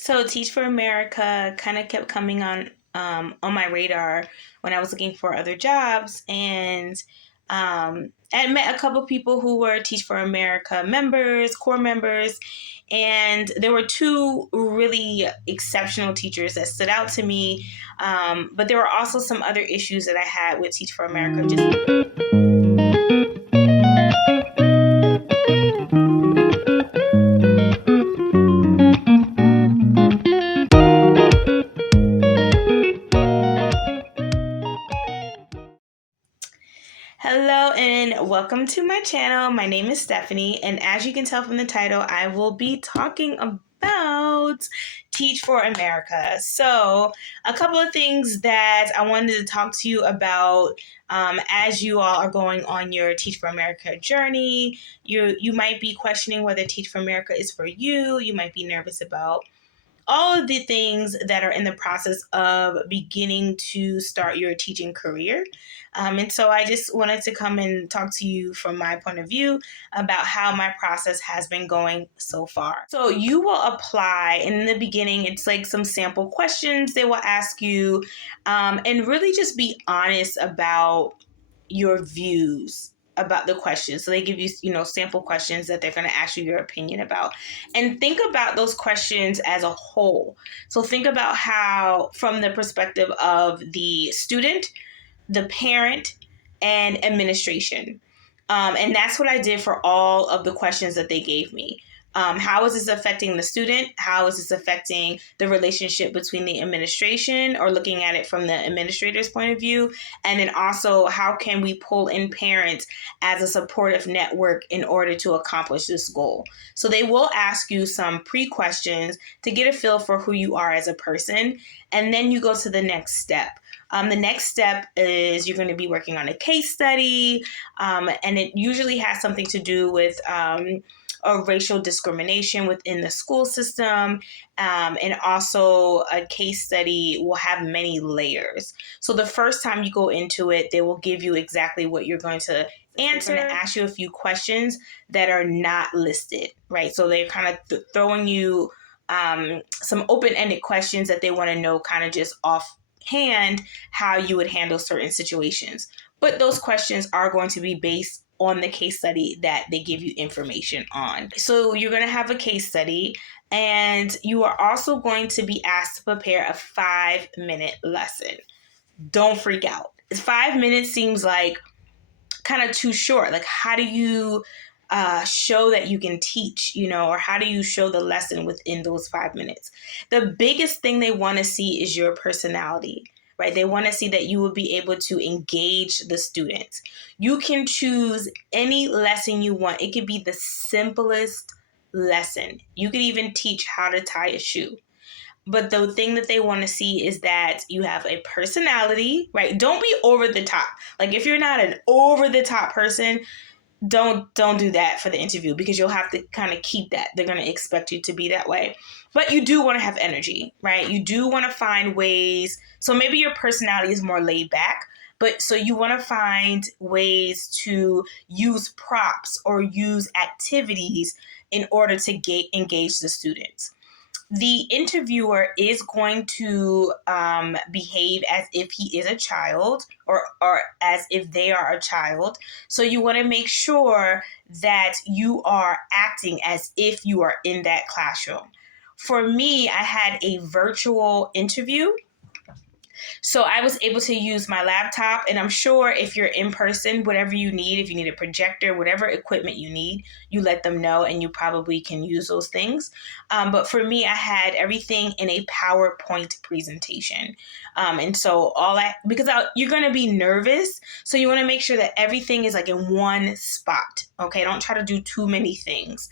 So Teach for America kind of kept coming on my radar when I was looking for other jobs, and I met a couple people who were Teach for America members, core members, and there were two really exceptional teachers that stood out to me. But there were also some other issues that I had with Teach for America. Hello and welcome to my channel. My name is Stephanie, and as you can tell from the title, I will be talking about Teach for America. So, a couple of things that I wanted to talk to you about as you all are going on your Teach for America journey. You might be questioning whether Teach for America is for you. You might be nervous about all of the things that are in the process of beginning to start your teaching career. And so I just wanted to come and talk to you from my point of view about how my process has been going so far. So you will apply, and in the beginning, it's like some sample questions they will ask you, and really just be honest about your views about the questions. So they give you, sample questions that they're going to ask you your opinion about. And think about those questions as a whole. So think about how, from the perspective of the student, the parent, and administration. And that's what I did for all of the questions that they gave me. How is this affecting the student? How is this affecting the relationship between the administration, or looking at it from the administrator's point of view? And then also, how can we pull in parents as a supportive network in order to accomplish this goal? So they will ask you some pre-questions to get a feel for who you are as a person. And then you go to the next step. The next step is you're going to be working on a case study, and it usually has something to do with a racial discrimination within the school system. And also, a case study will have many layers. So the first time you go into it, they will give you exactly what you're going to answer. They're going to ask you a few questions that are not listed, right? So they're kind of throwing you some open-ended questions that they want to know kind of just offhand how you would handle certain situations. But those questions are going to be based on the case study that they give you information on. So you're going to have a case study, and you are also going to be asked to prepare a 5-minute lesson. Don't freak out. 5 minutes seems like kind of too short. Like, how do you show that you can teach, or how do you show the lesson within those 5 minutes? The biggest thing they want to see is your personality, right? They want to see that you will be able to engage the students. You can choose any lesson you want. It could be the simplest lesson. You could even teach how to tie a shoe. But the thing that they want to see is that you have a personality, right? Don't be over the top. Like, if you're not an over the top person, don't do that for the interview, because you'll have to kind of keep that. They're going to expect you to be that way. But you do want to have energy, right? You do want to find ways. So maybe your personality is more laid back, but so you want to find ways to use props or use activities in order to engage the students. The interviewer is going to behave as if he is a child, or as if they are a child. So you want to make sure that you are acting as if you are in that classroom. For me, I had a virtual interview. So I was able to use my laptop, and I'm sure if you're in person, whatever you need, if you need a projector, whatever equipment you need, you let them know, and you probably can use those things. But for me, I had everything in a PowerPoint presentation. And so you're going to be nervous. So you want to make sure that everything is like in one spot. Okay. Don't try to do too many things.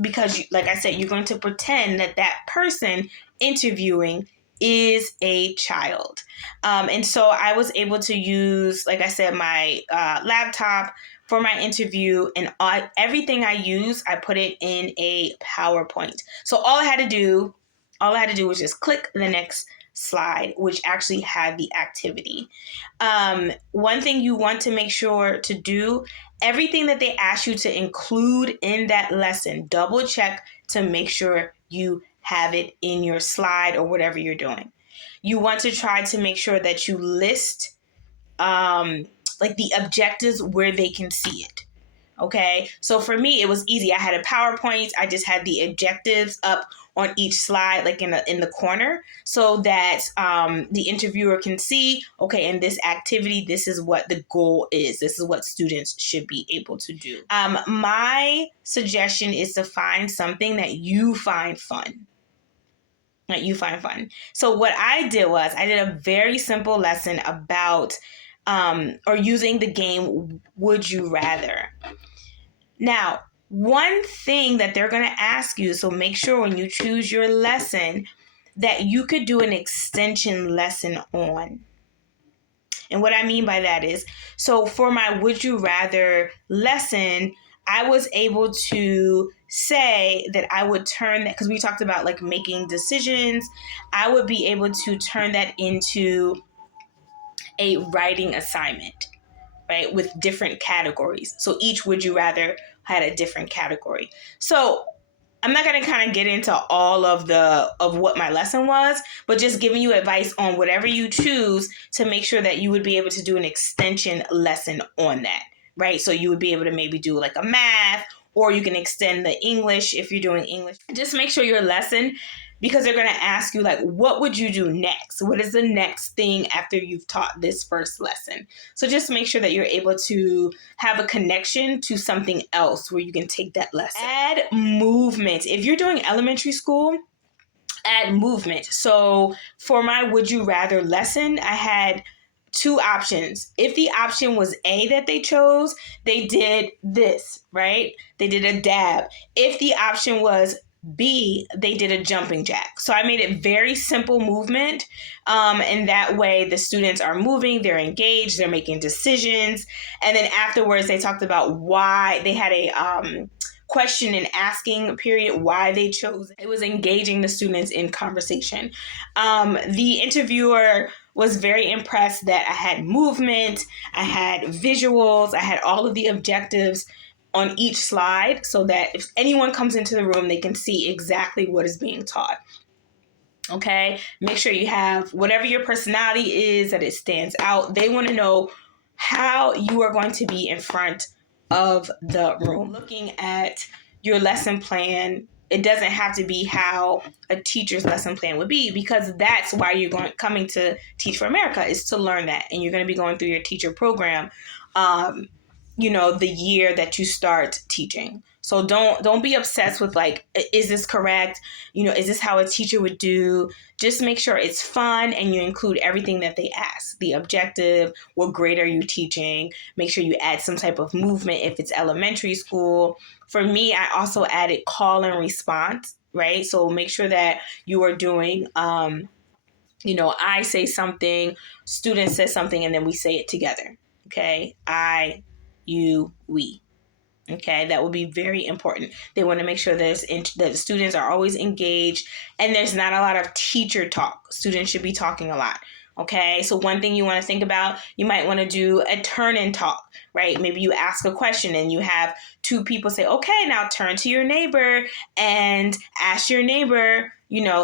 Because like I said, you're going to pretend that person interviewing is a child. And so I was able to use, like I said, my laptop for my interview, and everything I use, I put it in a PowerPoint. So all I had to do was just click the next slide, which actually had the activity. One thing you want to make sure to do, everything that they ask you to include in that lesson, double check to make sure you have it in your slide or whatever you're doing. You want to try to make sure that you list like the objectives where they can see it. Okay, so for me, it was easy. I had a PowerPoint. I just had the objectives up on each slide, like in the corner, so that the interviewer can see, okay, in this activity, this is what the goal is. This is what students should be able to do. My suggestion is to find something that you find fun. So what I did was I did a very simple lesson about or using the game Would You Rather. Now, one thing that they're going to ask you, so make sure when you choose your lesson that you could do an extension lesson on. And what I mean by that is, so for my Would You Rather lesson, I was able to say that I would turn that, because we talked about like making decisions, I would be able to turn that into a writing assignment, right, with different categories. So each Would You Rather had a different category. So I'm not going to kind of get into all of what my lesson was, but just giving you advice on whatever you choose to make sure that you would be able to do an extension lesson on that, right? So you would be able to maybe do like a math, or you can extend the English if you're doing English. Just make sure your lesson, because they're going to ask you like, what would you do next? What is the next thing after you've taught this first lesson? So just make sure that you're able to have a connection to something else where you can take that lesson. Add movement. If you're doing elementary school, add movement. So for my Would You Rather lesson, I had two options. If the option was A that they chose, they did this, right? They did a dab. If the option was B, they did a jumping jack. So I made it very simple movement. And that way the students are moving, they're engaged, they're making decisions. And then afterwards they talked about why they had a question and asking period, why they chose it. It was engaging the students in conversation. The interviewer was very impressed that I had movement, I had visuals, I had all of the objectives on each slide, so that if anyone comes into the room, they can see exactly what is being taught. Okay, make sure you have whatever your personality is, that it stands out. They want to know how you are going to be in front of the room. Looking at your lesson plan, it doesn't have to be how a teacher's lesson plan would be, because that's why you're coming to Teach for America, is to learn that. And you're going to be going through your teacher program the year that you start teaching. So don't be obsessed with like, is this correct? Is this how a teacher would do? Just make sure it's fun and you include everything that they ask. The objective, what grade are you teaching? Make sure you add some type of movement if it's elementary school. For me, I also added call and response, right? So make sure that you are doing, I say something, student says something, and then we say it together. Okay, I, you, we. Okay, that will be very important. They want to make sure that the students are always engaged and there's not a lot of teacher talk. Students should be talking a lot. Okay, so one thing you want to think about, you might want to do a turn and talk, right? Maybe you ask a question and you have two people say, okay, now turn to your neighbor and ask your neighbor,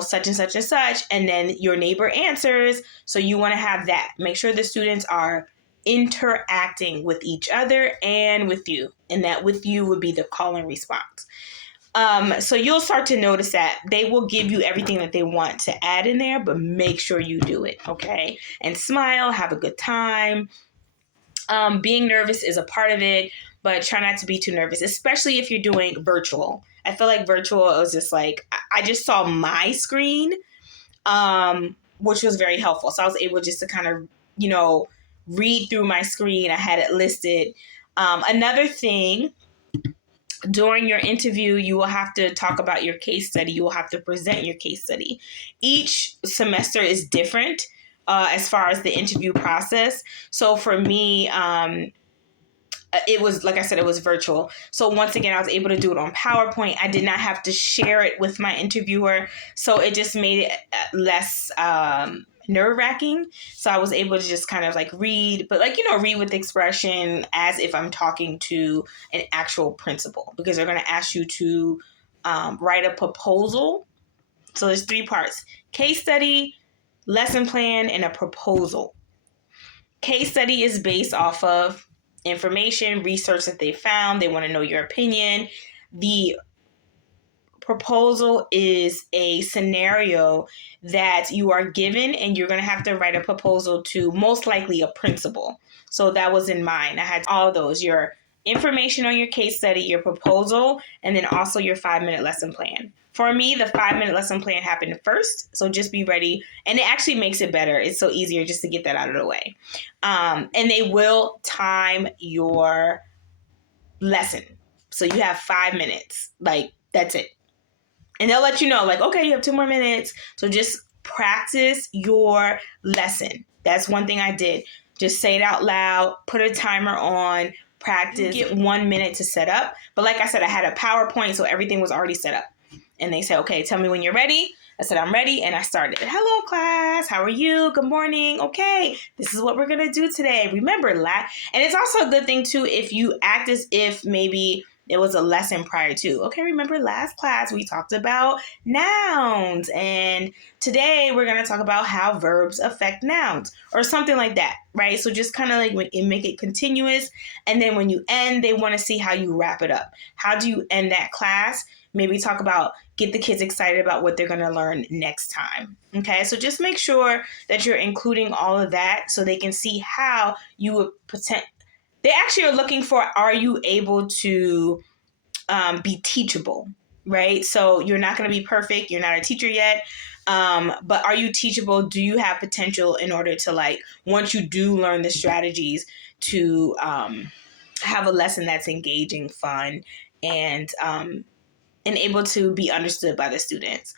such and such and such, and then your neighbor answers. So you want to have that. Make sure the students are interacting with each other and with you, and that with you would be the call and response. So you'll start to notice that they will give you everything that they want to add in there, but make sure you do it, okay? And smile, have a good time. Being nervous is a part of it, but try not to be too nervous, especially if you're doing virtual. I feel like virtual, it was just like, I just saw my screen, which was very helpful. So I was able just to kind of, read through my screen. I had it listed. Another thing, during your interview, you will have to talk about your case study. You will have to present your case study. Each semester is different as far as the interview process. So for me, it was, like I said, it was virtual. So once again, I was able to do it on PowerPoint. I did not have to share it with my interviewer. So it just made it less nerve-wracking. So I was able to just kind of like read, but read with expression as if I'm talking to an actual principal, because they're going to ask you to write a proposal So there's 3 parts: case study, lesson plan, and a proposal. Case study is based off of information, research that they found. They want to know your opinion. The proposal is a scenario that you are given, and you're going to have to write a proposal to most likely a principal. So that was in mine. I had all of those: your information on your case study, your proposal, and then also your 5-minute lesson plan. For me, the 5-minute lesson plan happened first, so just be ready. And it actually makes it better. It's so easier just to get that out of the way. And they will time your lesson. So you have 5 minutes. Like, that's it. And they'll let you know, like, okay, you have 2 more minutes. So just practice your lesson. That's one thing I did. Just say it out loud, put a timer on, practice. You get 1 minute to set up. But like I said, I had a PowerPoint, so everything was already set up. And they said, okay, tell me when you're ready. I said, I'm ready. And I started. Hello, class. How are you? Good morning. Okay, this is what we're going to do today. Remember, and it's also a good thing, too, if you act as if maybe it was a lesson prior to. Okay, remember last class we talked about nouns, and today we're going to talk about how verbs affect nouns, or something like that, right? So just kind of like make it continuous, and then when you end, they want to see how you wrap it up. How do you end that class? Maybe talk about, get the kids excited about what they're going to learn next time. Okay, so just make sure that you're including all of that so they can see how you would they actually are looking for, are you able to be teachable, right? So you're not going to be perfect. You're not a teacher yet. But are you teachable? Do you have potential in order to, like, once you do learn the strategies, to have a lesson that's engaging, fun, and able to be understood by the students.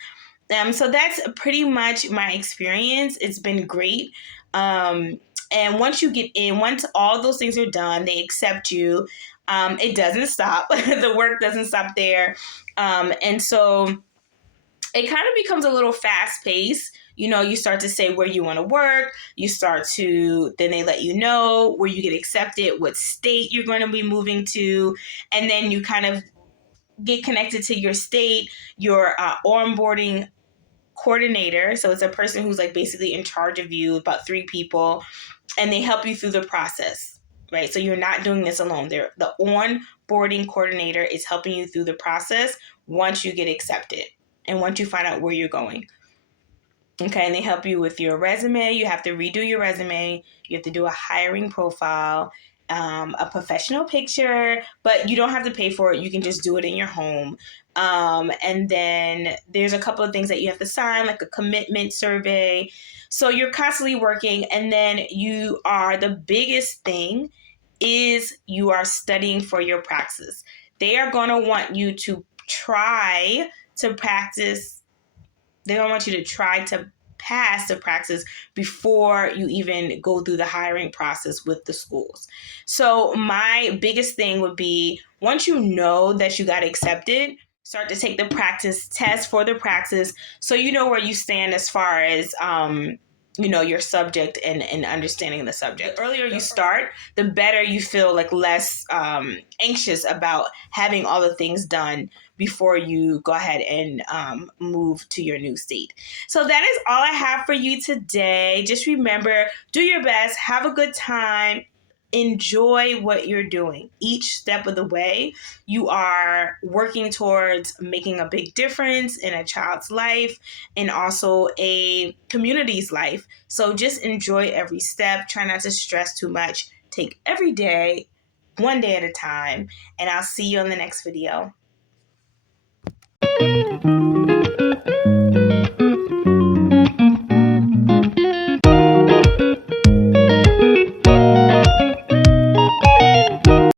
So that's pretty much my experience. It's been great. And once you get in, once all those things are done, they accept you. It doesn't stop. The work doesn't stop there. And so it kind of becomes a little fast paced. You know, you start to say where you want to work. Then they let you know where you get accepted, what state you're going to be moving to. And then you kind of get connected to your state, your onboarding coordinator. So it's a person who's like basically in charge of you, about 3 people, and they help you through the process, right? So you're not doing this alone. The onboarding coordinator is helping you through the process once you get accepted and once you find out where you're going. Okay, and they help you with your resume. You have to redo your resume. You have to do a hiring profile, a professional picture, but you don't have to pay for it. You can just do it in your home. And then there's a couple of things that you have to sign, like a commitment survey. So you're constantly working. And then the biggest thing is you are studying for your praxis. They are going to want you to try to practice. They don't want you to try to pass the praxis before you even go through the hiring process with the schools. So my biggest thing would be, once you know that you got accepted, start to take the practice test for the praxis, so you know where you stand as far as your subject and understanding the subject. The earlier you start, the better you feel, like less anxious about having all the things done before you go ahead and move to your new state. So that is all I have for you today. Just remember, do your best, have a good time, enjoy what you're doing. Each step of the way, you are working towards making a big difference in a child's life and also a community's life. So just enjoy every step. Try not to stress too much. Take every day, one day at a time. And I'll see you on the next video.